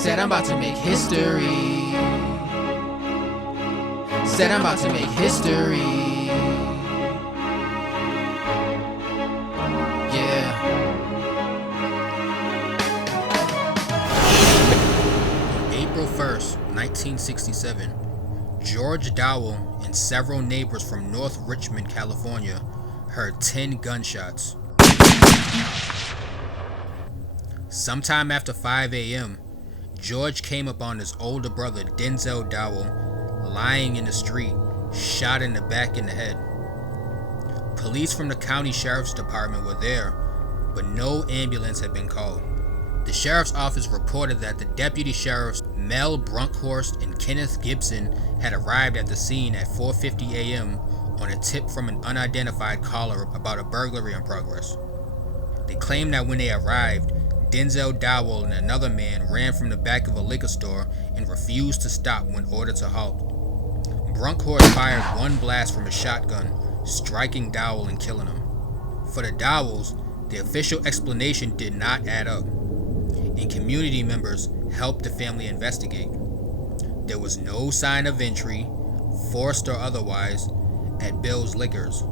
Said I'm about to make history. Said I'm about to make history. Yeah. On April 1st, 1967, George Dowell and several neighbors from North Richmond, California, heard 10 gunshots. Sometime after 5 a.m., George came upon his older brother, Denzil Dowell, lying in the street, shot in the back and the head. Police from the county sheriff's department were there, but no ambulance had been called. The sheriff's office reported that the deputy sheriffs Mel Brunkhorst and Kenneth Gibson had arrived at the scene at 4:50 a.m. on a tip from an unidentified caller about a burglary in progress. They claimed that when they arrived, Denzil Dowell and another man ran from the back of a liquor store and refused to stop when ordered to halt. Brunkhorst fired one blast from a shotgun, striking Dowell and killing him. For the Dowells, the official explanation did not add up, and community members helped the family investigate. There was no sign of entry, forced or otherwise, at Bill's Liquors,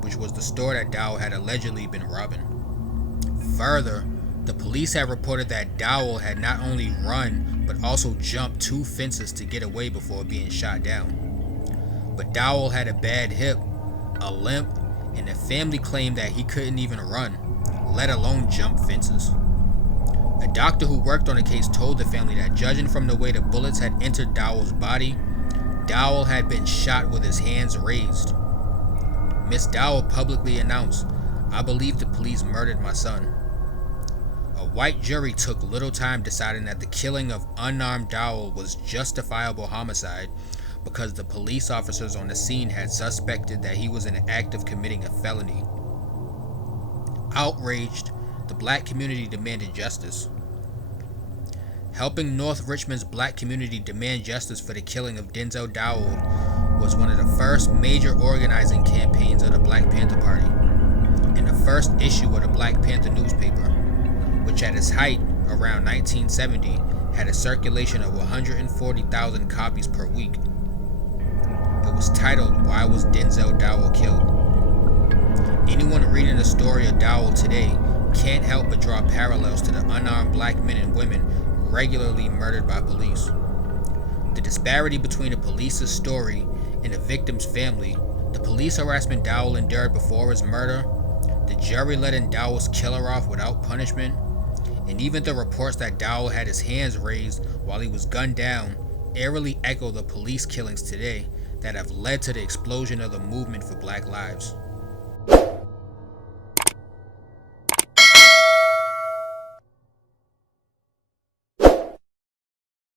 which was the store that Dowell had allegedly been robbing. Further, the police had reported that Dowell had not only run, but also jumped 2 fences to get away before being shot down. But Dowell had a bad hip, a limp, and the family claimed that he couldn't even run, let alone jump fences. A doctor who worked on the case told the family that judging from the way the bullets had entered Dowell's body, Dowell had been shot with his hands raised. Miss Dowell publicly announced, "I believe the police murdered my son." A white jury took little time deciding that the killing of unarmed Dowell was justifiable homicide because the police officers on the scene had suspected that he was in the act of committing a felony. Outraged, the black community demanded justice. Helping North Richmond's black community demand justice for the killing of Denzil Dowell was one of the first major organizing campaigns of the Black Panther Party, and the first issue of the Black Panther newspaper, which at its height, around 1970, had a circulation of 140,000 copies per week. It was titled, "Why Was Denzil Dowell Killed?" Anyone reading the story of Dowell today can't help but draw parallels to the unarmed black men and women regularly murdered by police. The disparity between the police's story and the victim's family, the police harassment Dowell endured before his murder, the jury letting Dowell's killer off without punishment, and even the reports that Dowell had his hands raised while he was gunned down eerily echo the police killings today that have led to the explosion of the movement for Black lives.